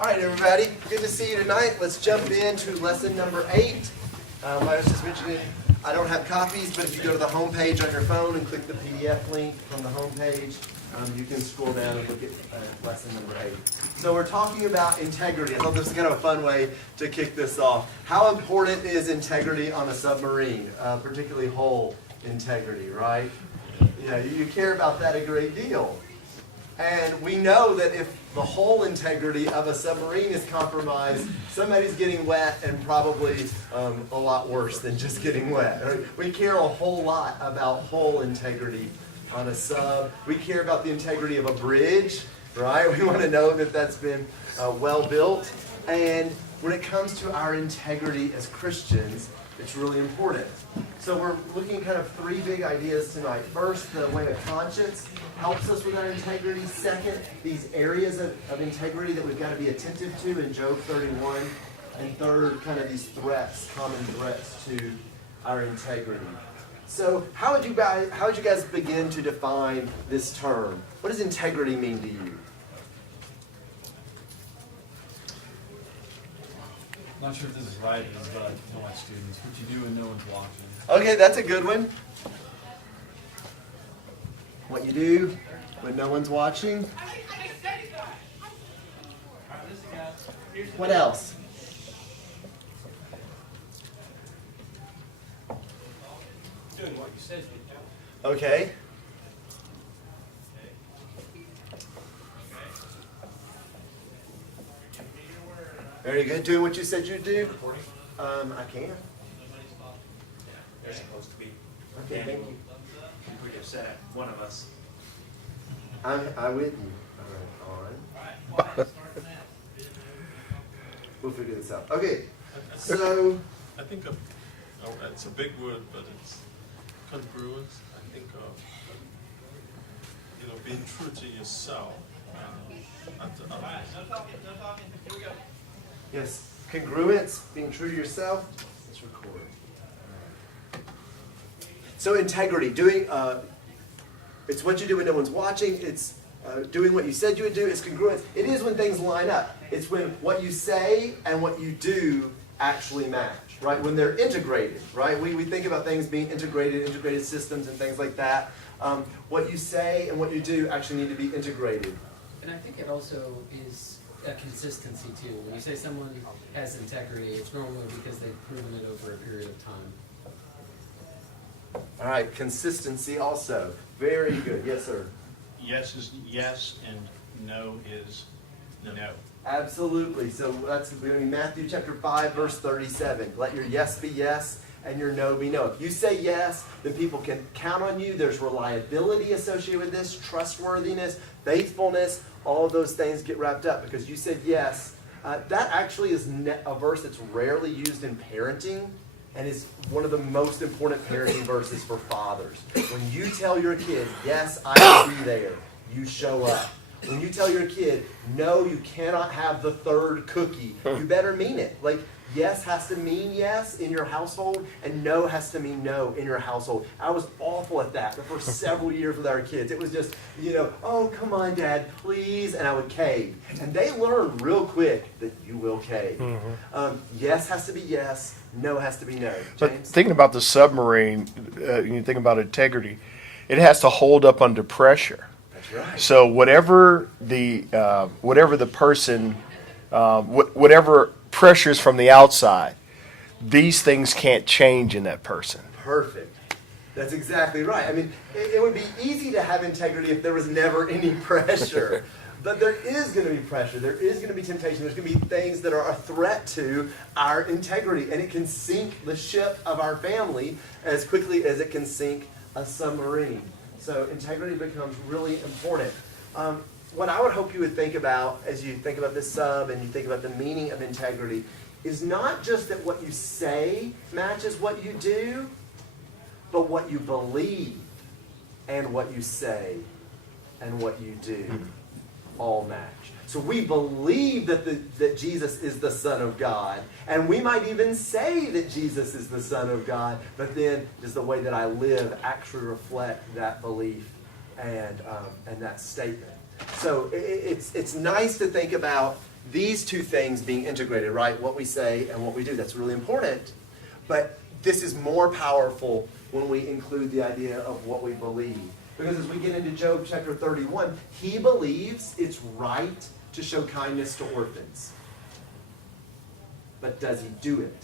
All right, everybody. Good to see you tonight. Let's jump into lesson number 8. I was just mentioning, I don't have copies, but if you go to the home page on your phone and click the PDF link from the home page, you can scroll down and look at lesson number 8. So we're talking about integrity. I thought this was kind of a fun way to kick this off. How important is integrity on a submarine, particularly hull integrity, right? You care about that a great deal. And we know that if the hull integrity of a submarine is compromised, somebody's getting wet, and probably a lot worse than just getting wet. We care a whole lot about hull integrity on a sub. We care about the integrity of a bridge, right? We want to know that that's been well built. And when it comes to our integrity as Christians, it's really important. So we're looking at kind of 3 big ideas tonight. First, the way of conscience helps us with our integrity. Second, these areas of integrity that we've got to be attentive to in Job 31. And third, kind of these threats, common threats to our integrity. So how would you guys begin to define this term? What does integrity mean to you? I'm not sure if this is right, but I tell my students, what you do when no one's watching. Okay, that's a good one. What you do when no one's watching. What else? Doing what you said. Okay. Very good. Doing what you said you'd do. I can. They're supposed to be. Okay, thank you. We just said it. One of us. I'm with you. All right, on. We'll figure this out. Okay. So I think it's a big word, but it's congruence. I think being true to yourself and to others. yes, congruence, being true to yourself. Let's record. So integrity, doing it's what you do when no one's watching. It's doing what you said you would do. It's congruence. It is when things line up. It's when what you say and what you do actually match, right? When they're integrated, right? We think about things being integrated systems and things like that. What you say and what you do actually need to be integrated. And I think it also is a consistency too. When you say someone has integrity, it's normally because they've proven it over a period of time. All right, consistency also. Very good. Yes, sir. Yes is yes, and no is no. Absolutely. So that's going to be Matthew chapter 5, verse 37. Let your yes be yes and your no be no. If you say yes, then people can count on you. There's reliability associated with this, trustworthiness, faithfulness. All of those things get wrapped up because you said yes. That actually is a verse that's rarely used in parenting and is one of the most important parenting verses for fathers. When you tell your kid, yes, I will be there, you show up. When you tell your kid, no, you cannot have the 3rd cookie, you better mean it. Like, yes has to mean yes in your household, and no has to mean no in your household. I was awful at that for several years with our kids. It was just, oh, come on, Dad, please, and I would cave. And they learn real quick that you will cave. Yes has to be yes, no has to be no. James? But thinking about the submarine, you think about integrity, it has to hold up under pressure. That's right. So whatever the person, whatever pressures from the outside, these things can't change in that person. Perfect. That's exactly right. I mean, it would be easy to have integrity if there was never any pressure. But there is going to be pressure. There is going to be temptation. There's going to be things that are a threat to our integrity. And it can sink the ship of our family as quickly as it can sink a submarine. So integrity becomes really important. What I would hope you would think about as you think about this sub and you think about the meaning of integrity is not just that what you say matches what you do, but what you believe and what you say and what you do all match. So we believe that Jesus is the Son of God, and we might even say that Jesus is the Son of God, but then does the way that I live actually reflect that belief and that statement? So it's nice to think about these two things being integrated, right? What we say and what we do. That's really important. But this is more powerful when we include the idea of what we believe. Because as we get into Job chapter 31, he believes it's right to show kindness to orphans. But does he do it?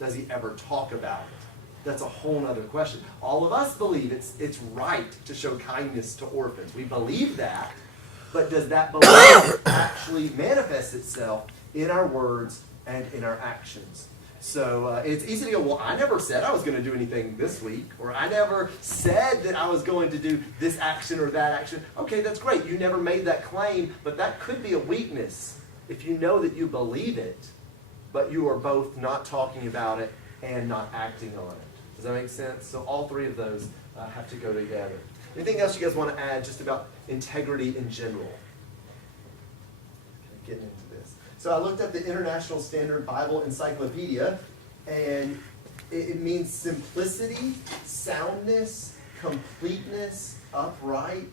Does he ever talk about it? That's a whole other question. All of us believe it's right to show kindness to orphans. We believe that, but does that belief actually manifest itself in our words and in our actions? So it's easy to go, well, I never said I was going to do anything this week, or I never said that I was going to do this action or that action. Okay, that's great. You never made that claim, but that could be a weakness if you know that you believe it, but you are both not talking about it and not acting on it. Does that make sense? So all three of those have to go together. Anything else you guys want to add just about integrity in general? Getting into this. So I looked up the International Standard Bible Encyclopedia, and it means simplicity, soundness, completeness, upright,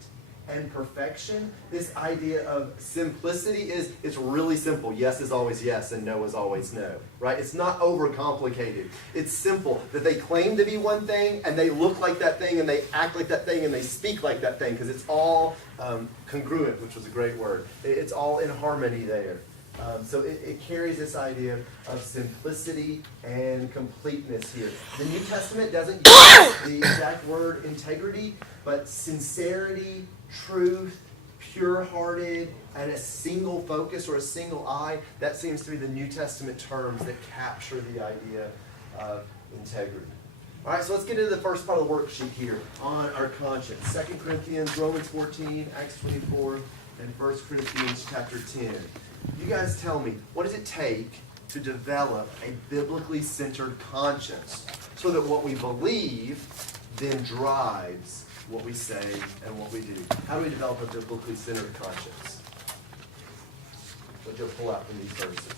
and perfection. This idea of simplicity is, it's really simple. Yes is always yes, and no is always no. Right? It's not overcomplicated. It's simple. That they claim to be one thing, and they look like that thing, and they act like that thing, and they speak like that thing, because it's all congruent, which was a great word. It's all in harmony there. So it carries this idea of simplicity and completeness here. The New Testament doesn't use the exact word integrity, but sincerity, truth, pure-hearted, and a single focus or a single eye, that seems to be the New Testament terms that capture the idea of integrity. All right, so let's get into the first part of the worksheet here on our conscience. 2 Corinthians, Romans 14, Acts 24, and 1 Corinthians chapter 10. You guys tell me, what does it take to develop a biblically centered conscience so that what we believe then drives what we say and what we do? How do we develop a biblically centered conscience? What you'll pull out from these verses.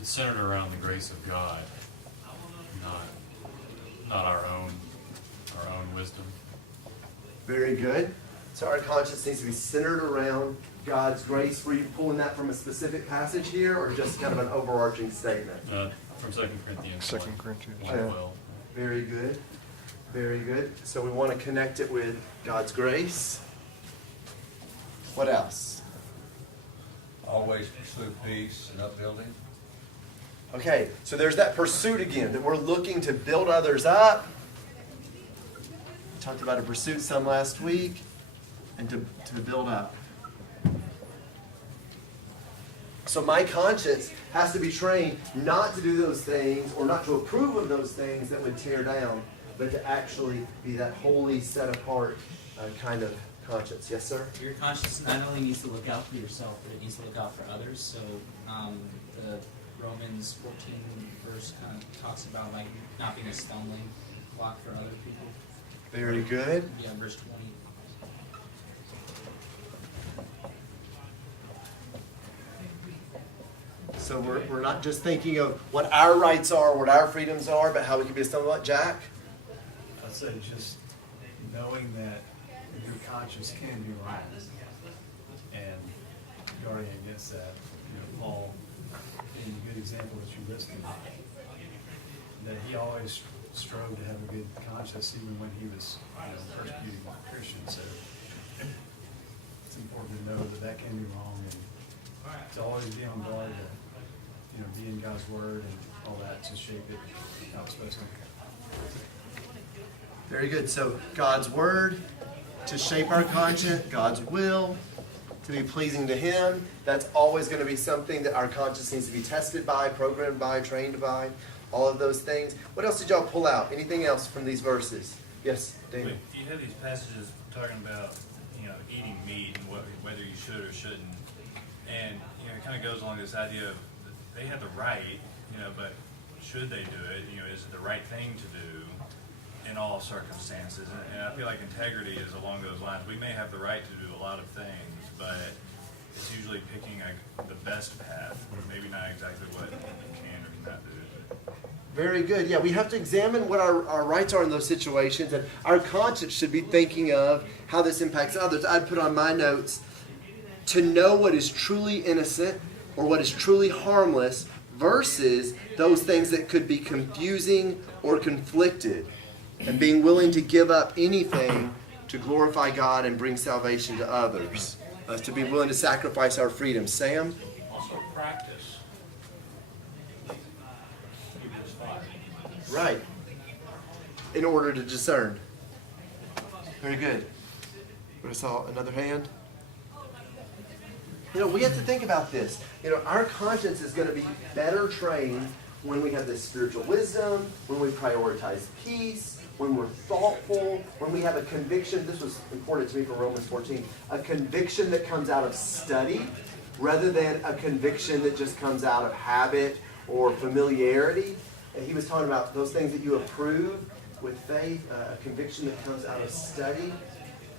It's centered around the grace of God, not our own wisdom. Very good. So our conscience needs to be centered around God's grace. Were you pulling that from a specific passage here, or just kind of an overarching statement? From 2 Corinthians. 2 Corinthians. 1:12. Very good. Very good. So we want to connect it with God's grace. What else? Always pursue peace and upbuilding. Okay, so there's that pursuit again, that we're looking to build others up. We talked about a pursuit some last week, and to build up. So my conscience has to be trained not to do those things, or not to approve of those things that would tear down, but to actually be that holy, set apart kind of conscience. Yes, sir? Your conscience not only needs to look out for yourself, but it needs to look out for others. So the Romans 14 verse kind of talks about like not being a stumbling block for other people. Very good. Yeah, verse 20. So we're not just thinking of what our rights are, what our freedoms are, but how we can be a stumbling block. Jack? I'd say just knowing that your conscience can be right, and guarding against that. Paul, being a good example that you listed, that he always strove to have a good conscience even when he was persecuting Christians. So it's important to know that can be wrong, and to always be on guard to be in God's Word and all that to shape it how it's supposed to. Very good. So God's Word to shape our conscience, God's will to be pleasing to Him. That's always going to be something that our conscience needs to be tested by, programmed by, trained by, all of those things. What else did y'all pull out? Anything else from these verses? Yes, Daniel? You have these passages talking about, eating meat and whether you should or shouldn't. And, it kind of goes along this idea of they have the right, but should they do it? Is it the right thing to do in all circumstances? And I feel like integrity is along those lines. We may have the right to do a lot of things, but it's usually picking the best path, maybe not exactly what you can or cannot do. Very good. Yeah, we have to examine what our rights are in those situations, and our conscience should be thinking of how this impacts others. I'd put on my notes, to know what is truly innocent or what is truly harmless versus those things that could be confusing or conflicted, and being willing to give up anything to glorify God and bring salvation to others. To be willing to sacrifice our freedom. Sam? Also practice. Hebrews 5. Right. In order to discern. Very good. I saw another hand. You know, we have to think about this. You know, our conscience is going to be better trained when we have this spiritual wisdom, when we prioritize peace, when we're thoughtful, when we have a conviction. This was important to me from Romans 14. A conviction that comes out of study rather than a conviction that just comes out of habit or familiarity. And he was talking about those things that you approve with faith, a conviction that comes out of study.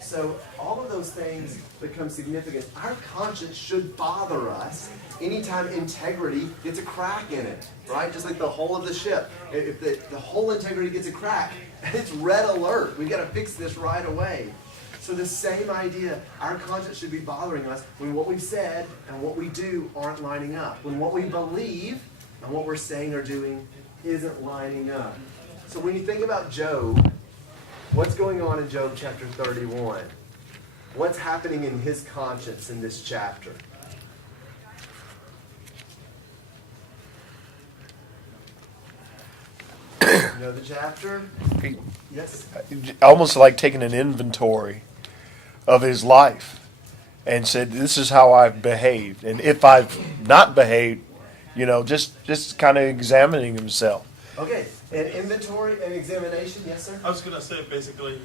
So all of those things become significant. Our conscience should bother us anytime integrity gets a crack in it, right? Just like the hull of the ship. If the whole integrity gets a crack, it's red alert. We've got to fix this right away. So the same idea, our conscience should be bothering us when what we've said and what we do aren't lining up. When what we believe and what we're saying or doing isn't lining up. So when you think about Job, what's going on in Job chapter 31? What's happening in his conscience in this chapter? You know the chapter? Yes? Almost like taking an inventory of his life and said, this is how I've behaved. And if I've not behaved, you know, just kind of examining himself. Okay, an inventory and examination, yes sir? I was going to say, basically,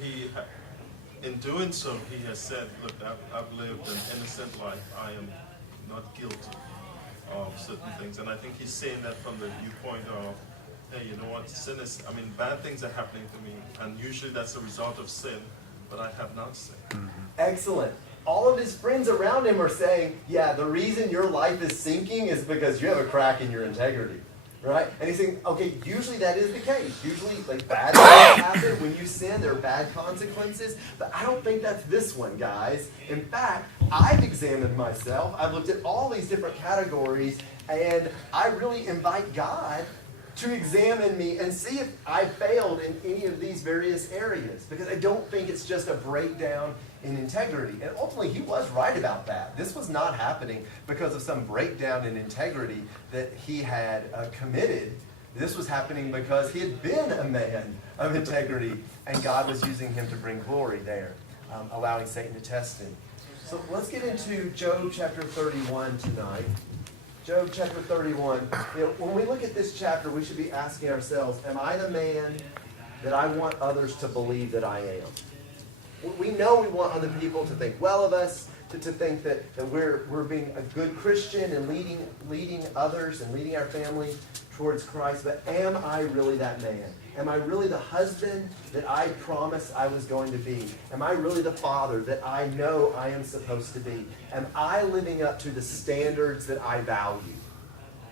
in doing so, he has said, look, I've lived an innocent life. I am not guilty of certain things. And I think he's saying that from the viewpoint of, hey, you know what, sin is, I mean, bad things are happening to me. And usually that's a result of sin, but I have not sinned. Excellent. All of his friends around him are saying, yeah, the reason your life is sinking is because you have a crack in your integrity. Right? And he's saying, okay, usually that is the case. Usually, like, bad things happen when you sin. There are bad consequences. But I don't think that's this one, guys. In fact, I've examined myself. I've looked at all these different categories. And I really invite God to examine me and see if I failed in any of these various areas. Because I don't think it's just a breakdown in integrity. And ultimately, he was right about that. This was not happening because of some breakdown in integrity that he had committed. This was happening because he had been a man of integrity, and God was using him to bring glory there, allowing Satan to test him. So let's get into Job chapter 31 tonight. Job chapter 31. You know, when we look at this chapter, we should be asking ourselves, am I the man that I want others to believe that I am? We know we want other people to think well of us, to think that we're being a good Christian and leading others and leading our family towards Christ. But am I really that man? Am I really the husband that I promised I was going to be? Am I really the father that I know I am supposed to be? Am I living up to the standards that I value?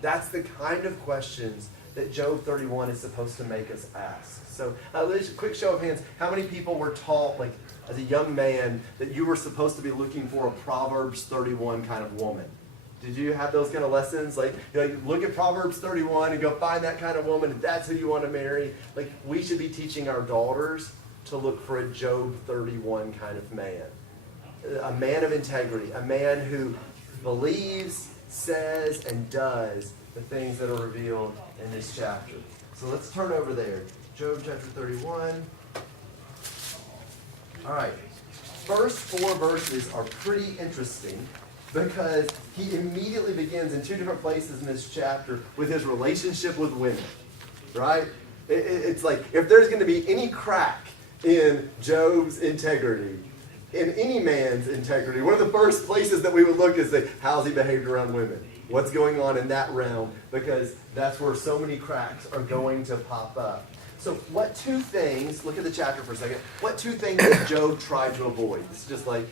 That's the kind of questions that Job 31 is supposed to make us ask. So, a quick show of hands. How many people were taught, like, as a young man, that you were supposed to be looking for a Proverbs 31 kind of woman? Did you have those kind of lessons? Like, you look at Proverbs 31 and go find that kind of woman, and that's who you want to marry. Like, we should be teaching our daughters to look for a Job 31 kind of man. A man of integrity. A man who believes, says, and does the things that are revealed in this chapter. So let's turn over there. Job chapter 31. All right. First 4 verses are pretty interesting because he immediately begins in 2 different places in this chapter with his relationship with women. Right? It's like, if there's going to be any crack in Job's integrity, in any man's integrity, one of the first places that we would look is say, how's he behaved around women? What's going on in that realm? Because that's where so many cracks are going to pop up. So what 2 things, look at the chapter for a second, what 2 things did Job try to avoid? It's just like,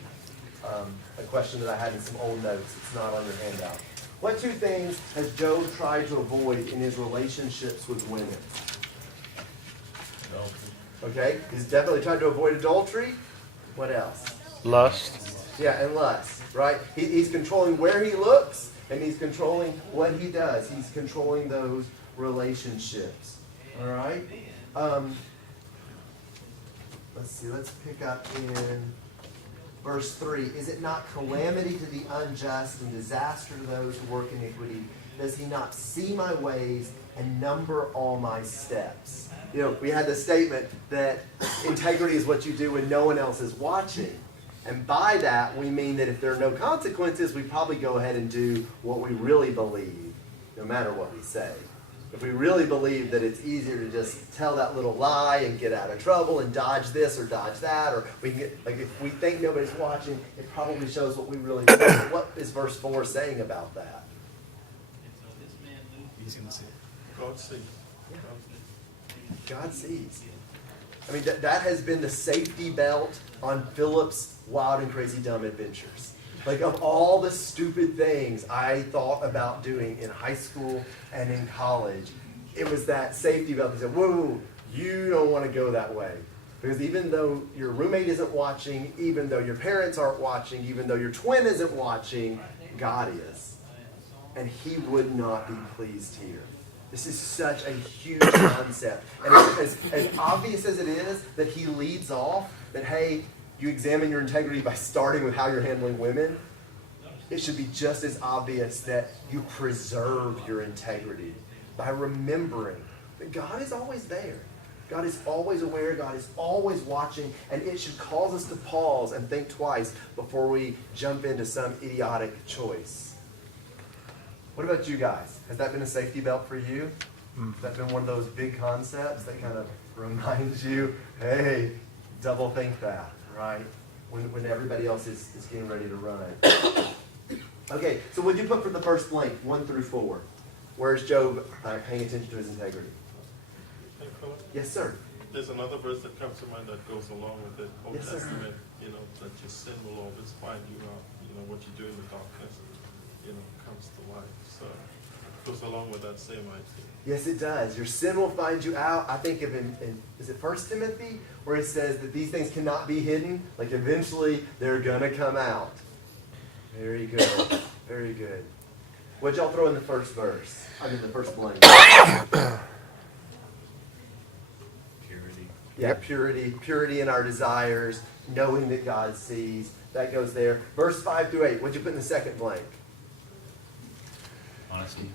a question that I had in some old notes. It's not on your handout. What two things has Job tried to avoid in his relationships with women? Okay, he's definitely tried to avoid adultery. What else? Lust. Yeah, and lust, right? He's controlling where he looks, and he's controlling what he does. He's controlling those relationships. All right? Let's see, let's pick up in verse 3. Is it not calamity to the unjust and disaster to those who work iniquity? Does he not see my ways and number all my steps? You know, we had the statement that integrity is what you do when no one else is watching. And by that, we mean that if there are no consequences, we probably go ahead and do what we really believe, no matter what we say. If we really believe that it's easier to just tell that little lie and get out of trouble and dodge this or dodge that, or we can get, like if we think nobody's watching, it probably shows what we really believe. What is verse 4 saying about that? He's going to see it. God sees. God sees. I mean, that has been the safety belt on Philip's wild and crazy dumb adventures. Like, of all the stupid things I thought about doing in high school and in college, it was that safety belt that said, whoa, you don't want to go that way. Because even though your roommate isn't watching, even though your parents aren't watching, even though your twin isn't watching, God is. And he would not be pleased here. This is such a huge concept. And as obvious as it is that he leads off, that, hey, you examine your integrity by starting with how you're handling women, it should be just as obvious that you preserve your integrity by remembering that God is always there. God is always aware. God is always watching. And it should cause us to pause and think twice before we jump into some idiotic choice. What about you guys? Has that been a safety belt for you? Has that been one of those big concepts that kind of reminds you, hey, double think that, right? When everybody else is getting ready to run. Okay, so what did you put for the first blank, 1 through 4? Where's Job paying attention to his integrity? Hey, Philip, Yes, sir. there's another verse that comes to mind that goes along with the Old Yes, sir. Testament, that your sin will always find you out. What you do in the darkness, comes to light. So it goes along with that same idea. Yes, it does. Your sin will find you out. I think of is it 1 Timothy, where it says that these things cannot be hidden? Like eventually they're going to come out. Very good. Very good. What'd y'all throw in the first verse? I mean the first blank. Purity. Yeah, purity. Purity in our desires, knowing that God sees. That goes there. Verse 5 through 8. What'd you put in the second blank? Honesty.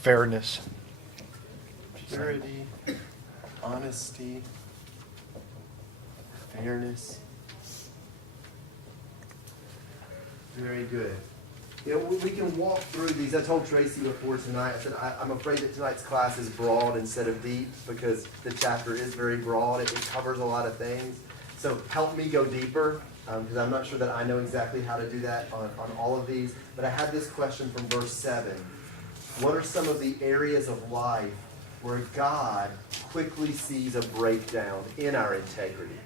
Fairness. Purity, honesty, fairness. Very good. We can walk through these. I told Tracy before tonight, I said, I'm afraid that tonight's class is broad instead of deep because the chapter is very broad. It covers a lot of things. So help me go deeper because I'm not sure that I know exactly how to do that on all of these. But I had this question from verse 7. What are some of the areas of life where God quickly sees a breakdown in our integrity?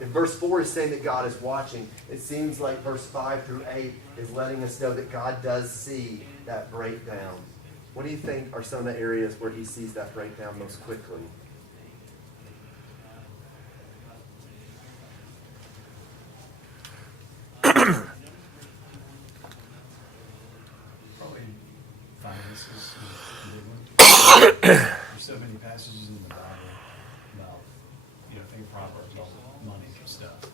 If verse 4 is saying that God is watching, it seems like verse 5 through 8 is letting us know that God does see that breakdown. What do you think are some of the areas where he sees that breakdown most quickly? Probably finances. There's so many passages in the Bible about, think of Proverbs, all the money stuff,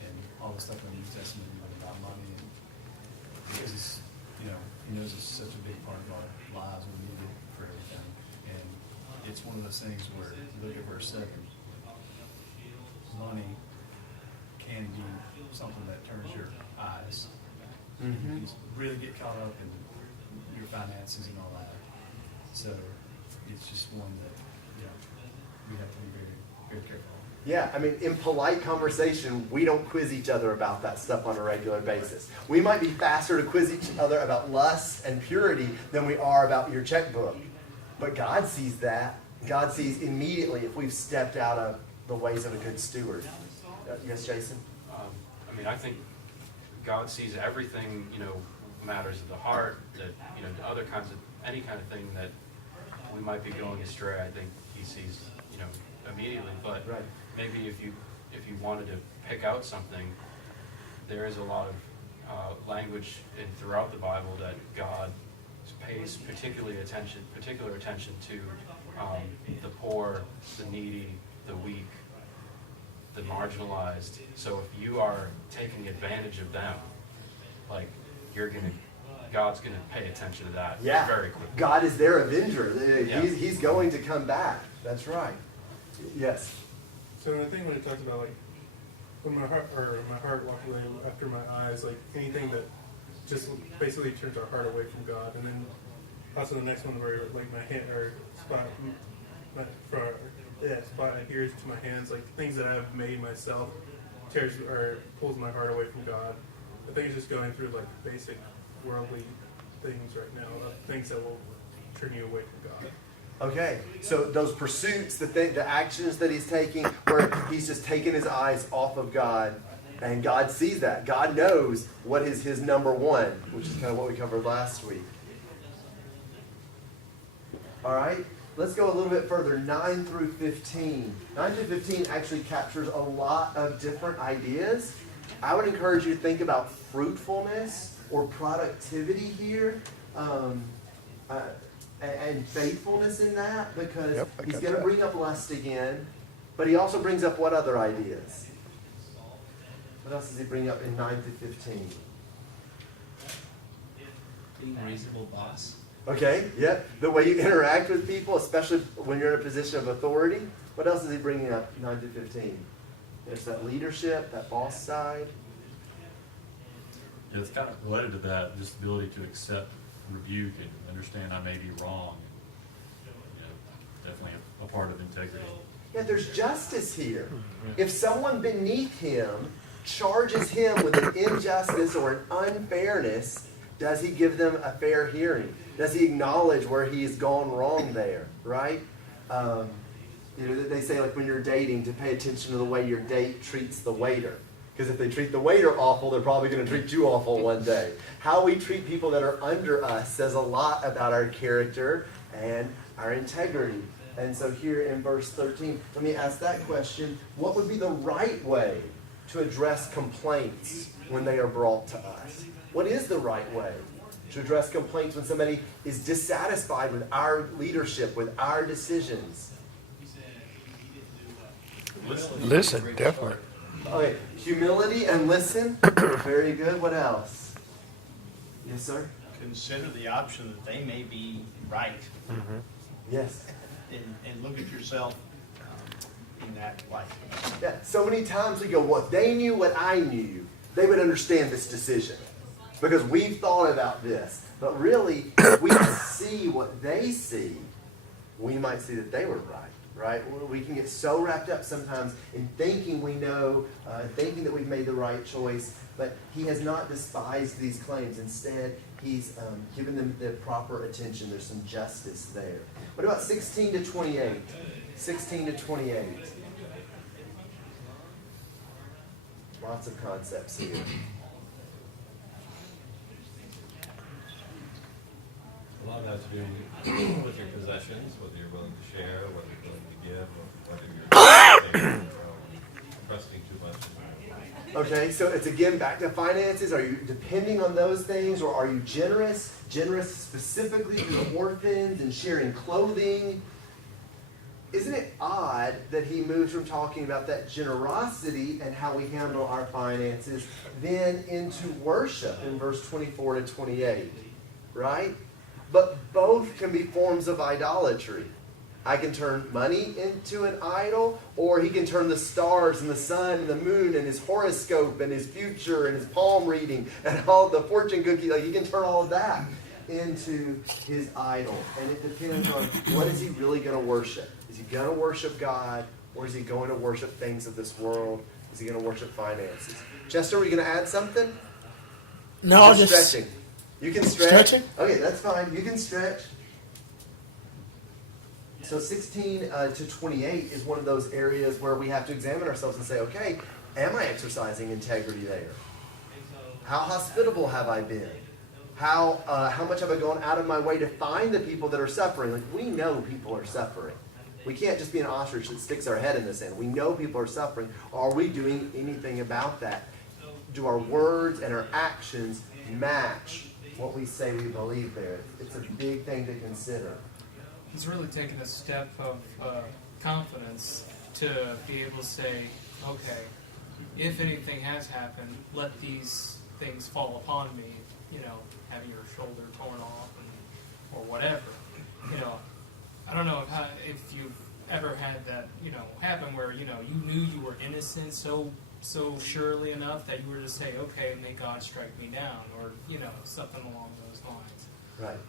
and all the stuff in the New Testament even about money, and because it's, he knows it's such a big part of our lives, we need it for everything, and it's one of those things where, look at verse 7, money can be something that turns your eyes. Mm-hmm. You really get caught up in your finances and all that. So it's just one that we have to be very, very careful. Yeah, I mean, in polite conversation, we don't quiz each other about that stuff on a regular basis. We might be faster to quiz each other about lust and purity than we are about your checkbook. But God sees that. God sees immediately if we've stepped out of the ways of a good steward. Yes, Jason? I think God sees everything, matters of the heart, that, the other kinds of, any kind of thing that we might be going astray, I think he sees, immediately. But Right. maybe if you wanted to pick out something, there is a lot of language throughout the Bible that God pays particular attention to the poor, the needy, the weak, the marginalized. So if you are taking advantage of them, like God's gonna pay attention to that Yeah. very quickly. God is their avenger. Yeah. He's going to come back. That's right. Yes. So I think when it talks about like when my heart walked away after my eyes, like anything that just basically turns our heart away from God, and then also the next one where like my hand or spot adheres to my hands, like things that I've made myself tears or pulls my heart away from God. I think it's just going through like basic worldly things right now, things that will turn you away from God. Okay, so those pursuits, the actions that he's taking, where he's just taking his eyes off of God, and God sees that. God knows what is his number one, which is kind of what we covered last week. All right, let's go a little bit further, 9 through 15. 9 through 15 actually captures a lot of different ideas. I would encourage you to think about fruitfulness or productivity here. And faithfulness in that, because he's going to bring up lust again, but he also brings up what other ideas? What else does he bring up in 9 to 15? Being a reasonable boss. Okay, yep. The way you interact with people, especially when you're in a position of authority. What else is he bringing up 9 to 15? There's that leadership, that boss side. Yeah, it's kind of related to that, just the ability to accept rebuke and understand I may be wrong. Definitely a part of integrity. Yeah, there's justice here. If someone beneath him charges him with an injustice or an unfairness, does he give them a fair hearing? Does he acknowledge where he's gone wrong there, right? They say like when you're dating to pay attention to the way your date treats the waiter. Because if they treat the waiter awful, they're probably going to treat you awful one day. How we treat people that are under us says a lot about our character and our integrity. And so here in verse 13, let me ask that question. What would be the right way to address complaints when they are brought to us? What is the right way to address complaints when somebody is dissatisfied with our leadership, with our decisions? Listen, definitely. Okay, humility and listen. Very good. What else? Yes, sir? Consider the option that they may be right. Mm-hmm. Yes. And look at yourself in that light. Yeah, so many times we go, well, if they knew what I knew, they would understand this decision. Because we've thought about this. But really, if we see what they see, we might see that they were right? We can get so wrapped up sometimes in thinking we know, thinking that we've made the right choice, but he has not despised these claims. Instead, he's given them the proper attention. There's some justice there. What about 16 to 28? 16 to 28. Lots of concepts here. A lot has to do with your possessions, whether you're willing to share, whether you're willing to give, or whether you're trusting too much. Okay, so it's again back to finances. Are you depending on those things, or are you generous? Generous specifically to the orphans and sharing clothing. Isn't it odd that he moves from talking about that generosity and how we handle our finances then into worship in verse 24 to 28, right? But both can be forms of idolatry. I can turn money into an idol, or he can turn the stars and the sun and the moon and his horoscope and his future and his palm reading and all the fortune cookie. Like he can turn all of that into his idol. And it depends on what is he really going to worship. Is he going to worship God, or is he going to worship things of this world? Is he going to worship finances? Chester, are you going to add something? No, just stretching. You can stretch. Stretching? Okay, that's fine. You can stretch. So 16 to 28 is one of those areas where we have to examine ourselves and say, okay, am I exercising integrity there? How hospitable have I been? How much have I gone out of my way to find the people that are suffering? Like, we know people are suffering. We can't just be an ostrich that sticks our head in the sand. We know people are suffering. Are we doing anything about that? Do our words and our actions match what we say we believe there? It's a big thing to consider. He's really taken a step of confidence to be able to say, okay, if anything has happened, let these things fall upon me, having your shoulder torn off or whatever. I don't know if you've ever had that, happen where, you knew you were innocent so surely enough that you were to say, okay, may God strike me down, or, something along those lines. Right.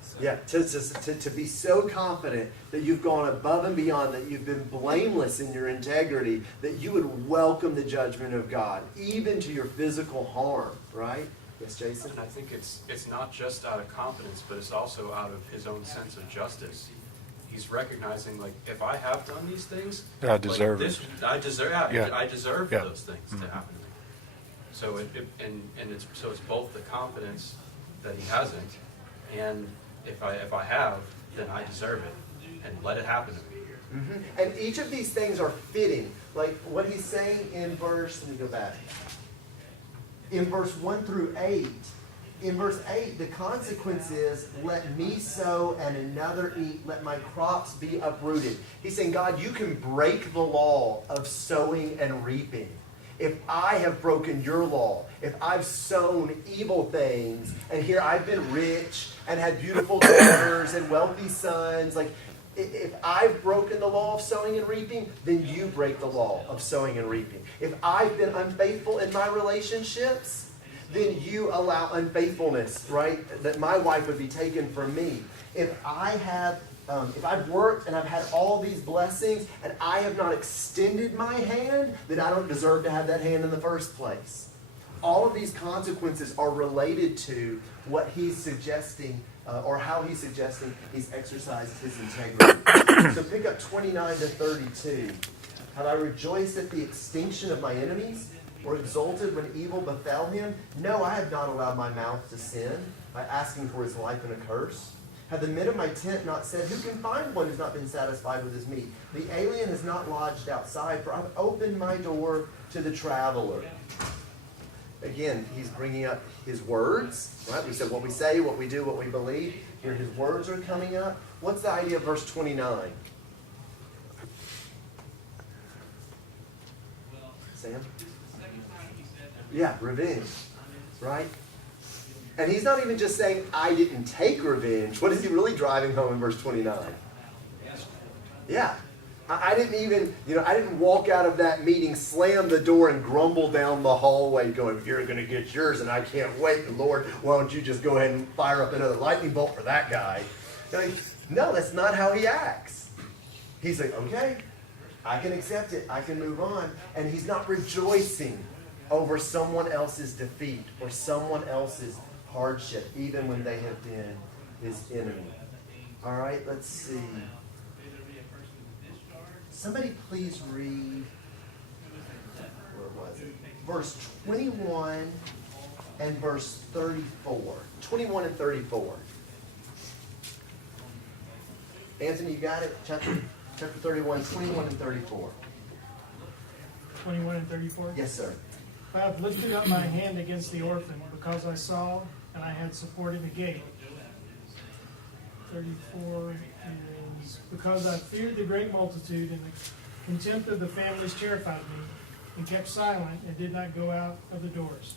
So. Yeah, to be so confident that you've gone above and beyond, that you've been blameless in your integrity, that you would welcome the judgment of God, even to your physical harm, right? Yes, Jason? And I think it's not just out of confidence, but it's also out of his own sense of justice. He's recognizing, like, if I have done these things, I deserve it. I deserve those things to happen to me. So it's both the confidence that he hasn't, and if I have, then I deserve it, and let it happen to me. Mm-hmm. And each of these things are fitting. Like what he's saying in verse, let me go back. In verse 1 through 8, in verse 8, the consequence is, let me sow and another eat, let my crops be uprooted. He's saying, God, you can break the law of sowing and reaping. If I have broken your law, if I've sown evil things, and here I've been rich and had beautiful daughters and wealthy sons, like, if I've broken the law of sowing and reaping, then you break the law of sowing and reaping. If I've been unfaithful in my relationships, then you allow unfaithfulness, right? That my wife would be taken from me. If I've worked and I've had all these blessings and I have not extended my hand, then I don't deserve to have that hand in the first place. All of these consequences are related to what he's suggesting, or how he's suggesting he's exercised his integrity. So pick up 29 to 32. Have I rejoiced at the extinction of my enemies, or exulted when evil befell him? No, I have not allowed my mouth to sin by asking for his life in a curse. Have the men of my tent not said, who can find one who's not been satisfied with his meat? The alien is not lodged outside, for I've opened my door to the traveler. Again, he's bringing up his words, right? We said what we say, what we do, what we believe. Here his words are coming up. What's the idea of verse 29? Sam? Yeah, revenge, right? And he's not even just saying, I didn't take revenge. What is he really driving home in verse 29? Yeah. I didn't even, I didn't walk out of that meeting, slam the door, and grumble down the hallway going, you're going to get yours, and I can't wait. And Lord, why don't you just go ahead and fire up another lightning bolt for that guy? No, that's not how he acts. He's like, okay, I can accept it. I can move on. And he's not rejoicing over someone else's defeat or someone else's hardship, even when they have been his enemy. All right, let's see. Somebody please read, where was it? Verse 21 and verse 34. 21 and 34. Anthony, you got it? Chapter 31, 21 and 34. 21 and 34? Yes, sir. I have lifted up my hand against the orphan, because I saw and I had supported the gate. 34 is, because I feared the great multitude, and the contempt of the families terrified me, and kept silent and did not go out of the doors.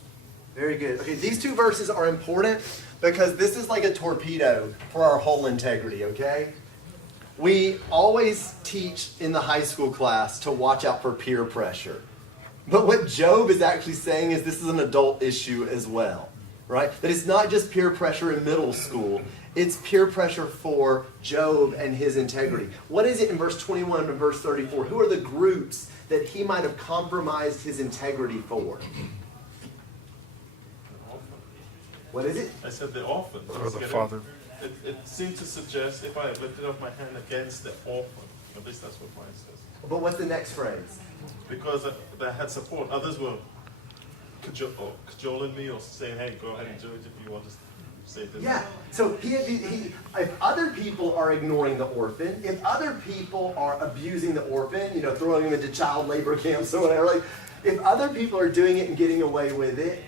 Very good. Okay, these two verses are important because this is like a torpedo for our whole integrity, okay? We always teach in the high school class to watch out for peer pressure. But what Job is actually saying is this is an adult issue as well, right? That it's not just peer pressure in middle school. It's peer pressure for Job and his integrity. What is it in verse 21 and verse 34? Who are the groups that he might have compromised his integrity for? What is it? I said the orphan. Or the father. It seemed to suggest if I had lifted up my hand against the orphan. At least that's what mine says. But what's the next phrase? Because they had support. Others were cajoling me or saying, hey, go ahead and do it if you want to say this. Yeah. So if other people are ignoring the orphan, if other people are abusing the orphan, throwing him into child labor camps or whatever, like, if other people are doing it and getting away with it,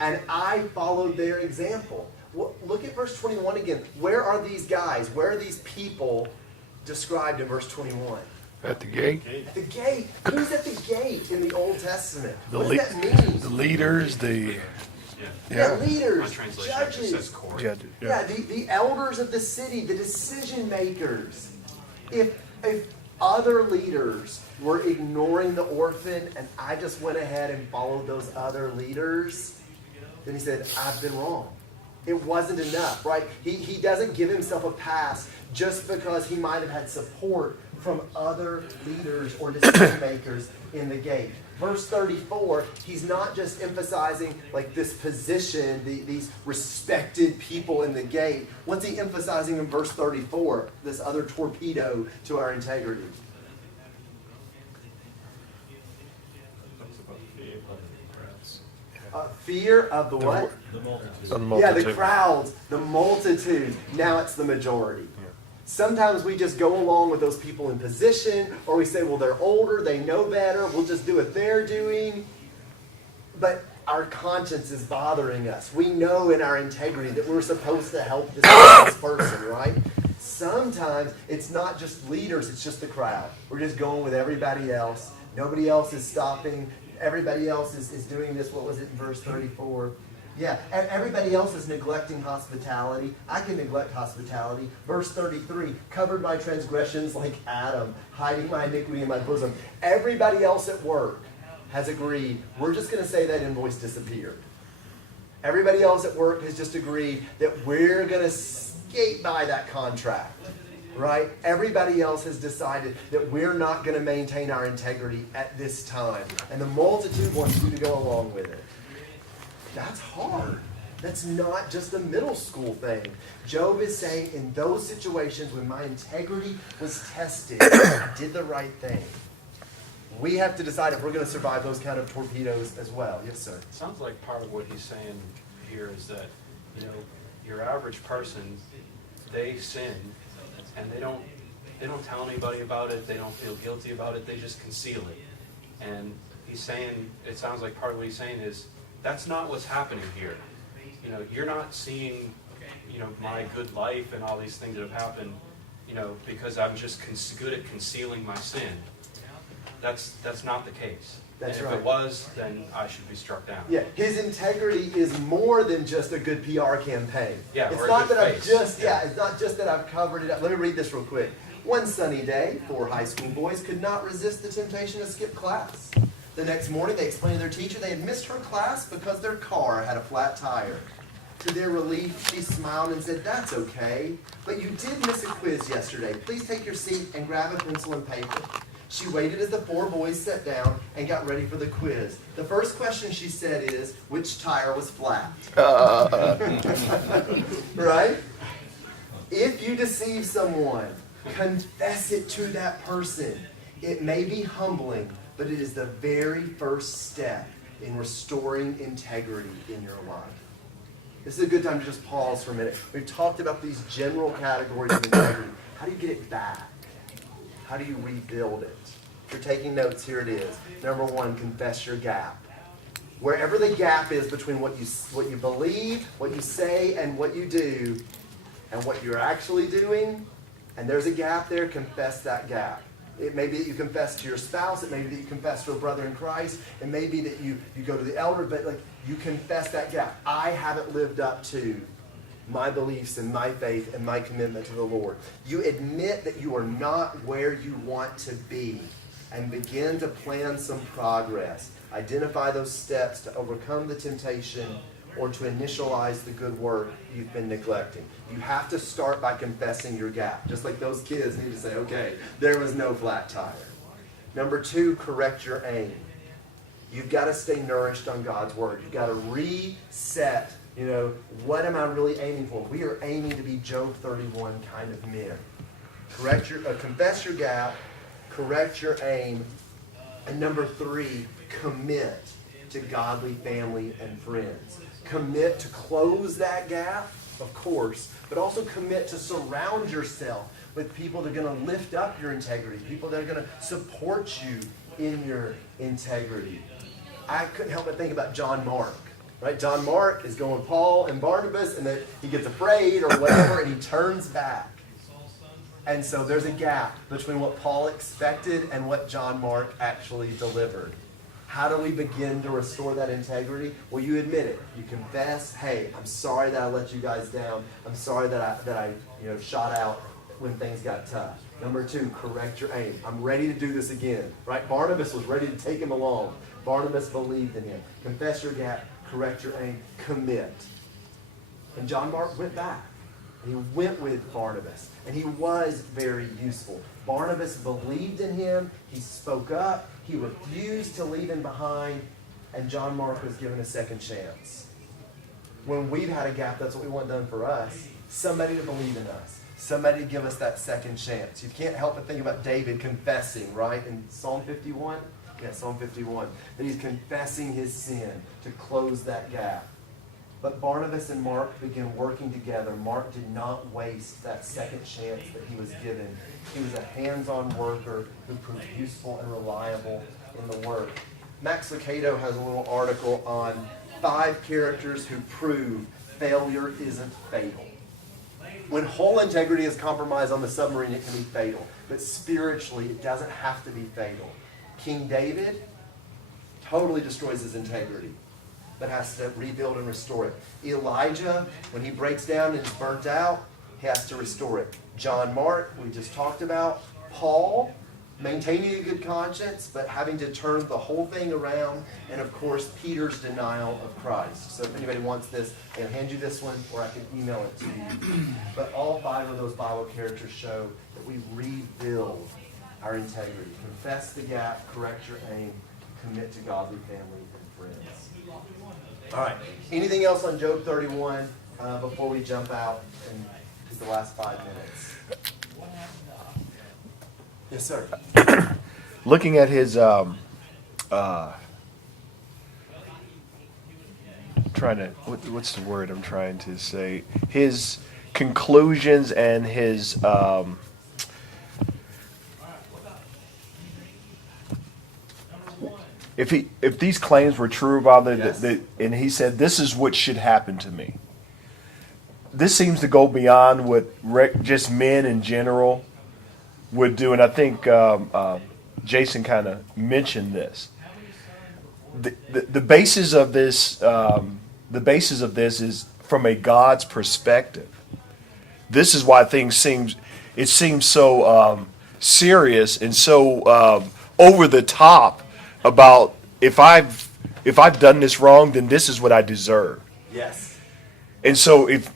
and I followed their example. Look at verse 21 again. Where are these guys? Where are these people described in verse 21? At the gate. At the gate. Who's at the gate in the Old Testament? The What does that mean? The leaders, Leaders, My translation actually says judges. court. Judges. Yeah, the elders of the city, the decision makers. If other leaders were ignoring the orphan and I just went ahead and followed those other leaders, then he said, I've been wrong. It wasn't enough, right? He doesn't give himself a pass just because he might have had support from other leaders or decision makers in the gate. Verse 34, he's not just emphasizing like this position, these respected people in the gate. What's he emphasizing in verse 34? This other torpedo to our integrity. Fear of the what? The multitude. The multitude. Yeah, the crowds, the multitude. Now it's the majority. Sometimes we just go along with those people in position, or we say, well, they're older, they know better, we'll just do what they're doing. But our conscience is bothering us. We know in our integrity that we're supposed to help this person, right? Sometimes it's not just leaders, it's just the crowd. We're just going with everybody else. Nobody else is stopping. Everybody else is doing this. What was it in verse 34? Yeah, everybody else is neglecting hospitality. I can neglect hospitality. Verse 33, covered my transgressions like Adam, hiding my iniquity in my bosom. Everybody else at work has agreed, we're just going to say that invoice disappeared. Everybody else at work has just agreed that we're going to skate by that contract, right? Everybody else has decided that we're not going to maintain our integrity at this time. And the multitude wants you to go along with it. That's hard. That's not just a middle school thing. Job is saying, in those situations when my integrity was tested, I did the right thing. We have to decide if we're going to survive those kind of torpedoes as well. Yes, sir. It sounds like part of what he's saying here is that, your average person, they sin, and they don't tell anybody about it. They don't feel guilty about it. They just conceal it. And he's saying, it sounds like part of what he's saying is, that's not what's happening here. You're not seeing, my good life and all these things that have happened, because I'm just good at concealing my sin. That's not the case. That's and if right. it was, then I should be struck down. Yeah, his integrity is more than just a good PR campaign. Yeah, it's or a not good that face. It's not just that I've covered it up. Let me read this real quick. One sunny day, 4 high school boys could not resist the temptation to skip class. The next morning, they explained to their teacher they had missed her class because their car had a flat tire. To their relief, she smiled and said, "That's okay, but you did miss a quiz yesterday. Please take your seat and grab a pencil and paper." She waited as the 4 boys sat down and got ready for the quiz. The first question she said is, which tire was flat? Right? If you deceive someone, confess it to that person. It may be humbling, but it is the very first step in restoring integrity in your life. This is a good time to just pause for a minute. We've talked about these general categories of integrity. How do you get it back? How do you rebuild it? If you're taking notes, here it is. Number 1, confess your gap. Wherever the gap is between what you believe, what you say, and what you do, and what you're actually doing, and there's a gap there, confess that gap. It may be that you confess to your spouse. It may be that you confess to a brother in Christ. It may be that you go to the elder, but you confess that gap. I haven't lived up to my beliefs and my faith and my commitment to the Lord. You admit that you are not where you want to be and begin to plan some progress. Identify those steps to overcome the temptation or to initialize the good work you've been neglecting. You have to start by confessing your gap. Just like those kids need to say, okay, there was no flat tire. Number 2, correct your aim. You've got to stay nourished on God's Word. You've got to reset, what am I really aiming for? We are aiming to be Job 31 kind of men. Confess your gap, correct your aim, and number 3, commit. to godly family and friends. Commit to close that gap, of course, but also commit to surround yourself with people that are going to lift up your integrity, people that are going to support you in your integrity. I couldn't help but think about John Mark. Right? John Mark is going Paul and Barnabas, and then he gets afraid or whatever, and he turns back. And so there's a gap between what Paul expected and what John Mark actually delivered. How do we begin to restore that integrity? Well, you admit it. You confess, hey, I'm sorry that I let you guys down. I'm sorry that I shot out when things got tough. Number 2, correct your aim. I'm ready to do this again. Right? Barnabas was ready to take him along. Barnabas believed in him. Confess your gap, correct your aim, commit. And John Mark went back. He went with Barnabas, and he was very useful. Barnabas believed in him. He spoke up. He refused to leave him behind, and John Mark was given a second chance. When we've had a gap, that's what we want done for us. Somebody to believe in us. Somebody to give us that second chance. You can't help but think about David confessing, right? In Psalm 51? Yeah, Psalm 51. That he's confessing his sin to close that gap. But Barnabas and Mark began working together. Mark did not waste that second chance that he was given. He was a hands-on worker who proved useful and reliable in the work. Max Lucado has a little article on 5 characters who prove failure isn't fatal. When whole integrity is compromised on the submarine, it can be fatal. But spiritually, it doesn't have to be fatal. King David totally destroys his integrity, but has to rebuild and restore it. Elijah, when he breaks down and is burnt out, he has to restore it. John Mark, we just talked about. Paul, maintaining a good conscience, but having to turn the whole thing around. And of course, Peter's denial of Christ. So if anybody wants this, I can hand you this one, or I can email it to you. But all 5 of those Bible characters show that we rebuild our integrity. Confess the gap, correct your aim, commit to godly family and friends. All right. Anything else on Job 31 before we jump out and do the last 5 minutes? Yes, sir. Looking at his what's the word I'm trying to say? His conclusions and his if these claims were true about it, Yes. and he said this is what should happen to me. This seems to go beyond what just men in general would do, and I think Jason kind of mentioned this. The basis of this, is from a God's perspective. This is why things seems so serious and so over the top about if I've done this wrong, then this is what I deserve. Yes. And so if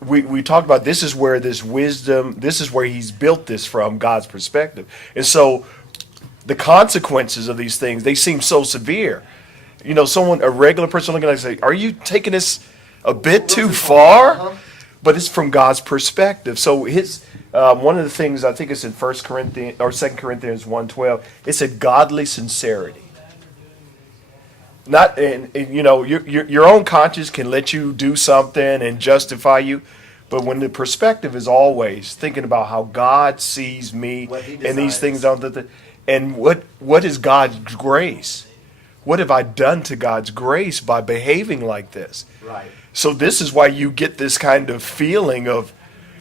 we talked about this is where this wisdom, this is where he's built this from, God's perspective. And so the consequences of these things, they seem so severe. You know, a regular person looking at it say, are you taking this a bit too far? Uh-huh. But it's from God's perspective. So his one of the things, I think it's in 1 Corinthians or 2 Corinthians 1:12, it said godly sincerity. Not, and you know, your own conscience can let you do something and justify you, but when the perspective is always thinking about how God sees me and these things, and what is God's grace? What have I done to God's grace by behaving like this? Right. So this is why you get this kind of feeling of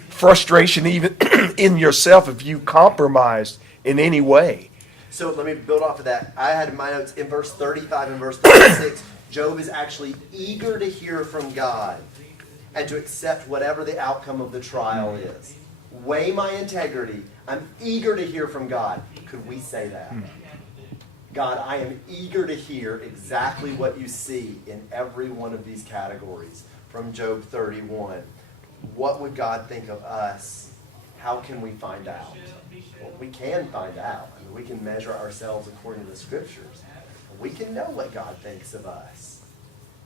frustration even in yourself if you compromised in any way. So let me build off of that. I had in my notes in verse 35 and verse 36, Job is actually eager to hear from God and to accept whatever the outcome of the trial is. Weigh my integrity. I'm eager to hear from God. Could we say that? God, I am eager to hear exactly what you see in every one of these categories from Job 31. What would God think of us? How can we find out? Well, we can find out. I mean, we can measure ourselves according to the Scriptures. We can know what God thinks of us.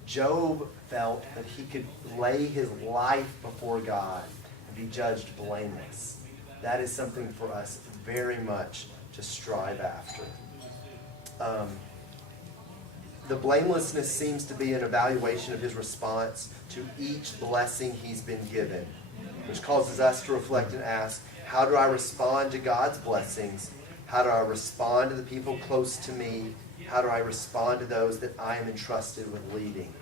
Job felt that he could lay his life before God and be judged blameless. That is something for us very much to strive after. the blamelessness seems to be an evaluation of his response to each blessing he's been given, which causes us to reflect and ask, how do I respond to God's blessings? How do I respond to the people close to me? How do I respond to those that I am entrusted with leading?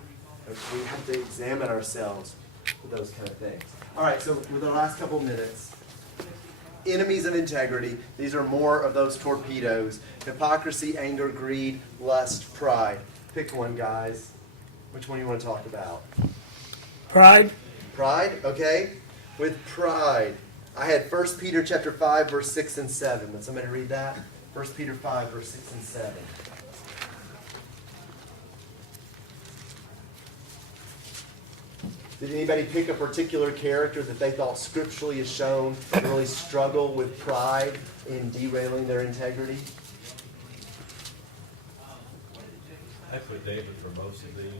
We have to examine ourselves with those kind of things. All right, so with our last couple minutes, enemies of integrity. These are more of those torpedoes. Hypocrisy, anger, greed, lust, pride. Pick one, guys. Which one do you want to talk about? Pride. Pride, okay. With pride, I had 1 Peter chapter 5, verse 6 and 7. Would somebody read that? 1 Peter 5, verse 6 and 7. Did anybody pick a particular character that they thought scripturally is shown to really struggle with pride in derailing their integrity? I put David for most of these.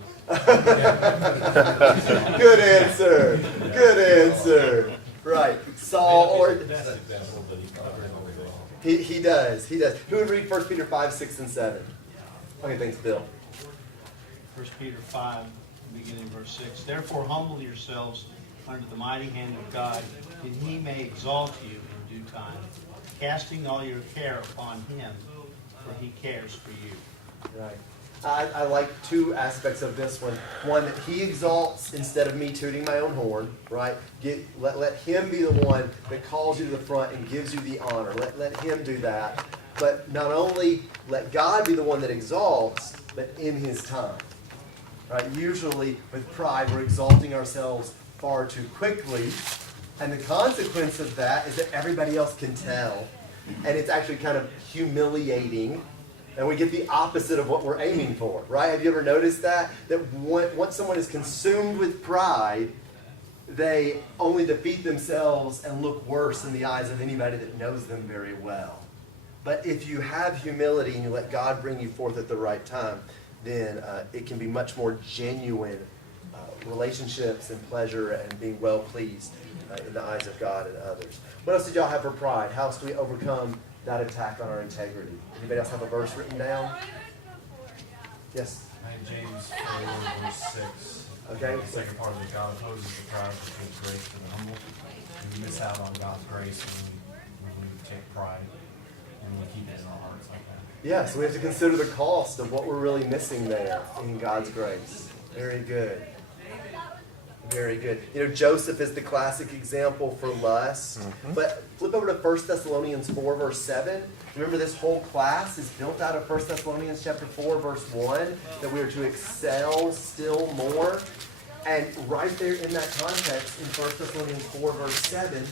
Good answer. Good answer. Right. Saul or... That's an example, but he covers everything. He does. He does. Who would read 1 Peter 5, 6, and 7? Okay, thanks, Bill. 1 Peter 5, beginning verse 6. Therefore humble yourselves under the mighty hand of God, and he may exalt you in due time, casting all your care upon him, for he cares for you. Right. I like two aspects of this one. One, that he exalts instead of me tooting my own horn, right? Let him be the one that calls you to the front and gives you the honor. Let him do that. But not only let God be the one that exalts, but in his time. Right? Usually with pride, we're exalting ourselves far too quickly. And the consequence of that is that everybody else can tell. And it's actually kind of humiliating. And we get the opposite of what we're aiming for, right? Have you ever noticed that? That once someone is consumed with pride, they only defeat themselves and look worse in the eyes of anybody that knows them very well. But if you have humility and you let God bring you forth at the right time, then it can be much more genuine relationships and pleasure and being well pleased in the eyes of God and others. What else did y'all have for pride? How else do we overcome that attack on our integrity? Anybody else have a verse written down? Yes? I had James 4, verse 6. Okay. The second part of it, God opposes the proud but gives grace to the humble. And we miss out on God's grace when we take pride and we keep it in our hearts like that. Yeah, so we have to consider the cost of what we're really missing there in God's grace. Very good. Very good. You know, Joseph is the classic example for lust. Mm-hmm. But flip over to 1 Thessalonians 4, verse 7. Remember, this whole class is built out of 1 Thessalonians chapter 4, verse 1, that we are to excel still more. And right there in that context, in 1 Thessalonians 4, verse 7,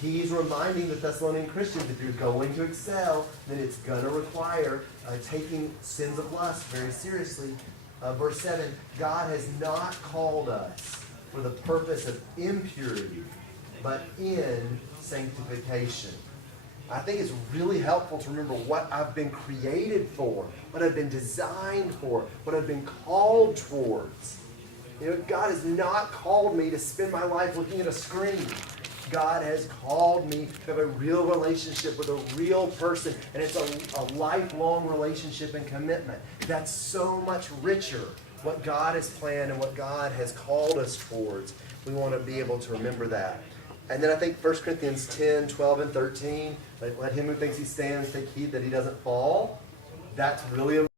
he's reminding the Thessalonian Christians, if you're going to excel, then it's going to require taking sins of lust very seriously. Verse 7, God has not called us for the purpose of impurity, but in sanctification. I think it's really helpful to remember what I've been created for, what I've been designed for, what I've been called towards. You know, God has not called me to spend my life looking at a screen. God has called me to have a real relationship with a real person, and it's a lifelong relationship and commitment. That's so much richer, what God has planned and what God has called us towards. We want to be able to remember that. And then I think 1 Corinthians 10, 12, and 13, let him who thinks he stands take heed that he doesn't fall. That's really important.